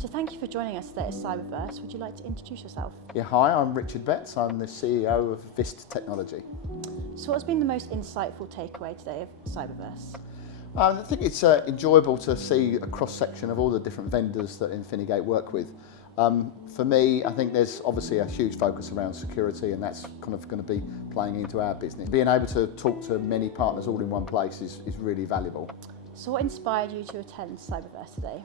So thank you for joining us today at CyberVerse. Would you like to introduce yourself? Yeah, hi, I'm Richard Betts. I'm the CEO of Vista Technology. So what's been the most insightful takeaway today of CyberVerse? I think it's enjoyable to see a cross-section of all the different vendors that Infinigate work with. For me, I think there's obviously a huge focus around security, and that's kind of going to be playing into our business. Being able to talk to many partners all in one place is really valuable. So what inspired you to attend CyberVerse today?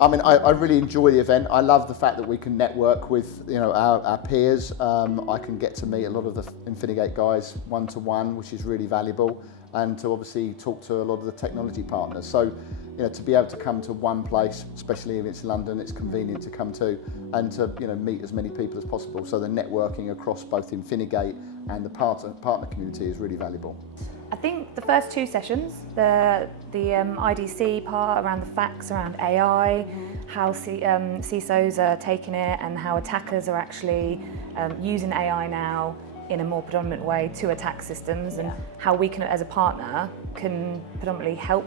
I mean, I really enjoy the event. I love the fact that we can network with our peers. I can get to meet a lot of the Infinigate guys one-to-one, which is really valuable, and to obviously talk to a lot of the technology partners. So, to be able to come to one place, especially if it's London, it's convenient to come to, and to meet as many people as possible. So the networking across both Infinigate and the partner community is really valuable. I think the first two sessions, the IDC part around the facts around AI, how CISOs are taking it and how attackers are actually using AI now in a more predominant way to attack systems, and how we can, as a partner, can predominantly help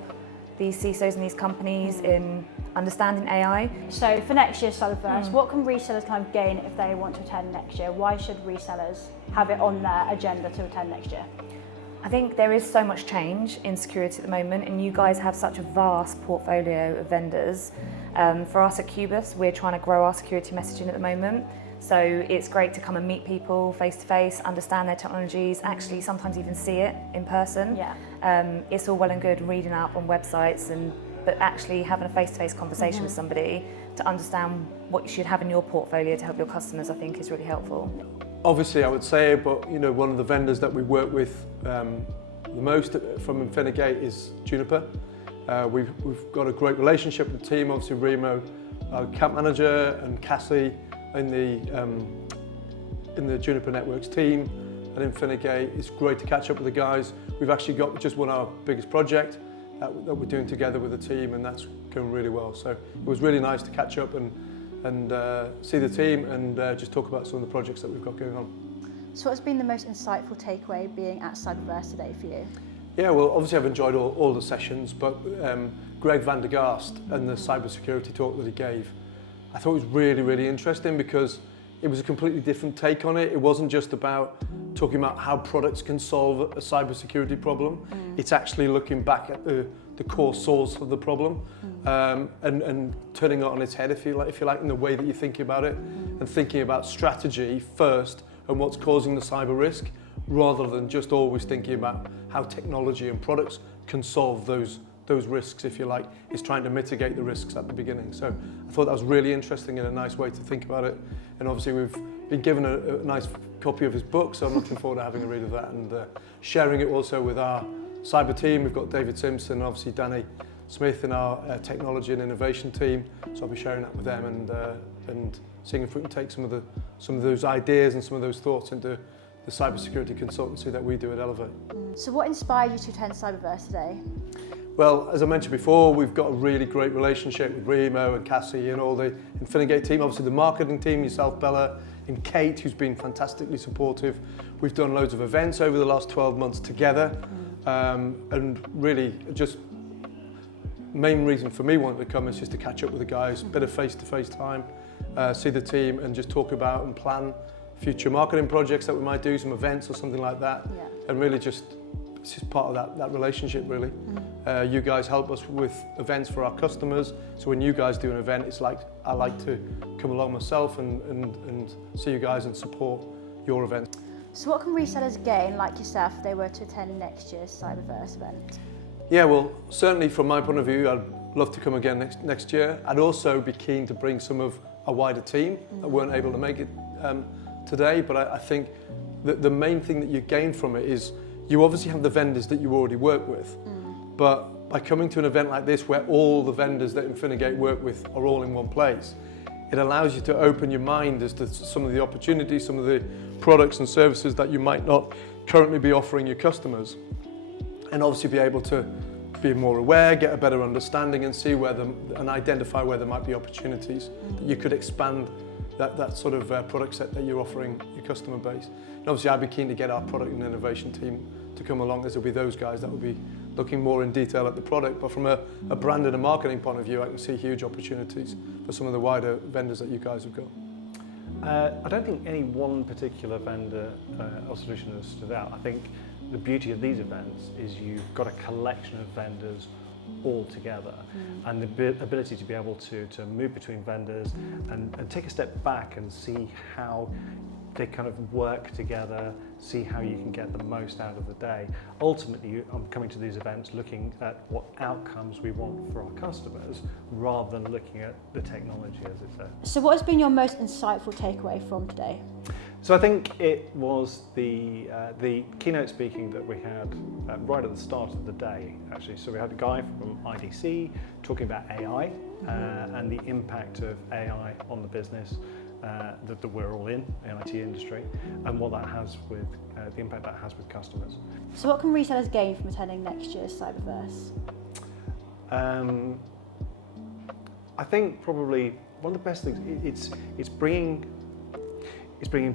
these CISOs and these companies in understanding AI. So for next year's CyberVerse, what can resellers kind of gain if they want to attend next year? Why should resellers have it on their agenda to attend next year? I think there is so much change in security at the moment, and you guys have such a vast portfolio of vendors. For us at Cubus, we're trying to grow our security messaging at the moment. So it's great to come and meet people face to face, understand their technologies, actually sometimes even see it in person. It's all well and good reading up on websites, but actually having a face-to-face conversation with somebody to understand what you should have in your portfolio to help your customers, I think is really helpful. Obviously, I would say, but one of the vendors that we work with the most from Infinigate is Juniper. We've got a great relationship with the team. Obviously, Remo, our account manager, and Cassie in the Juniper Networks team at Infinigate. It's great to catch up with the guys. We've actually just won our biggest project that we're doing together with the team, and that's going really well. So it was really nice to catch up and see the team and just talk about some of the projects that we've got going on. So what's been the most insightful takeaway being at CyberVerse today for you? Yeah, well, obviously I've enjoyed all the sessions, but Greg van der Garst and the cybersecurity talk that he gave, I thought it was really, really interesting because it was a completely different take on it. It wasn't just about talking about how products can solve a cybersecurity problem. It's actually looking back at the core source of the problem and turning it on its head, if you like, in the way that you think about it, and thinking about strategy first and what's causing the cyber risk, rather than just always thinking about how technology and products can solve those risks, if you like. Is trying to mitigate the risks at the beginning. So I thought that was really interesting and a nice way to think about it. And obviously we've been given a nice copy of his book, so I'm looking forward to having a read of that and sharing it also with our cyber team. We've got David Simpson and obviously Danny Smith in our technology and innovation team. So I'll be sharing that with them and seeing if we can take some of those ideas and some of those thoughts into the cybersecurity consultancy that we do at Elevate. So what inspired you to attend CyberVerse today? Well, as I mentioned before, we've got a really great relationship with Remo and Cassie and all the Infinigate team, obviously the marketing team, yourself, Bella, and Kate, who's been fantastically supportive. We've done loads of events over the last 12 months together, and really just main reason for me wanting to come is just to catch up with the guys, a bit of face-to-face time, see the team and just talk about and plan future marketing projects that we might do, some events or something like that, and really it's just part of that relationship, really. You guys help us with events for our customers, so when you guys do an event, it's like I like to come along myself and see you guys and support your events. So what can resellers gain, like yourself, if they were to attend next year's CyberVerse event? Yeah, well, certainly from my point of view, I'd love to come again next year. I'd also be keen to bring some of a wider team that weren't able to make it today, but I think that the main thing that you gain from it is you obviously have the vendors that you already work with, but by coming to an event like this where all the vendors that Infinigate work with are all in one place, it allows you to open your mind as to some of the opportunities, some of the products and services that you might not currently be offering your customers, and obviously be able to be more aware, get a better understanding and see and identify where there might be opportunities that you could expand that sort of product set that you're offering your customer base. And obviously I'd be keen to get our product and innovation team to come along, as it'll be those guys that will be looking more in detail at the product, but from a brand and a marketing point of view, I can see huge opportunities for some of the wider vendors that you guys have got. I don't think any one particular vendor or solution has stood out. I think the beauty of these events is you've got a collection of vendors all together, and the ability to be able to move between vendors and take a step back and see how they kind of work together, see how you can get the most out of the day. Ultimately, I'm coming to these events looking at what outcomes we want for our customers rather than looking at the technology as it's there. So what has been your most insightful takeaway from today? So I think it was the keynote speaking that we had right at the start of the day, actually. So we had a guy from IDC talking about AI and the impact of AI on the business that we're all in, the IT industry, and what that has with, the impact that has with customers. So what can resellers gain from attending next year's CyberVerse? I think probably one of the best things, it's bringing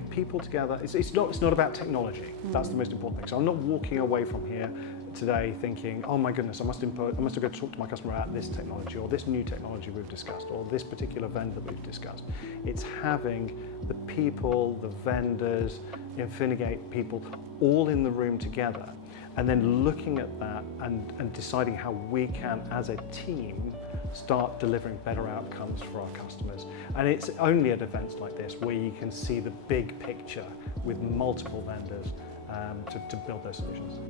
people together. It's not about technology. That's the most important thing. So I'm not walking away from here today thinking, oh my goodness, I must have got to talk to my customer about this technology or this new technology we've discussed or this particular vendor we've discussed. It's having the people, the vendors, Infinigate people all in the room together, and then looking at that and deciding how we can, as a team, start delivering better outcomes for our customers. And it's only at events like this where you can see the big picture with multiple vendors to build those solutions.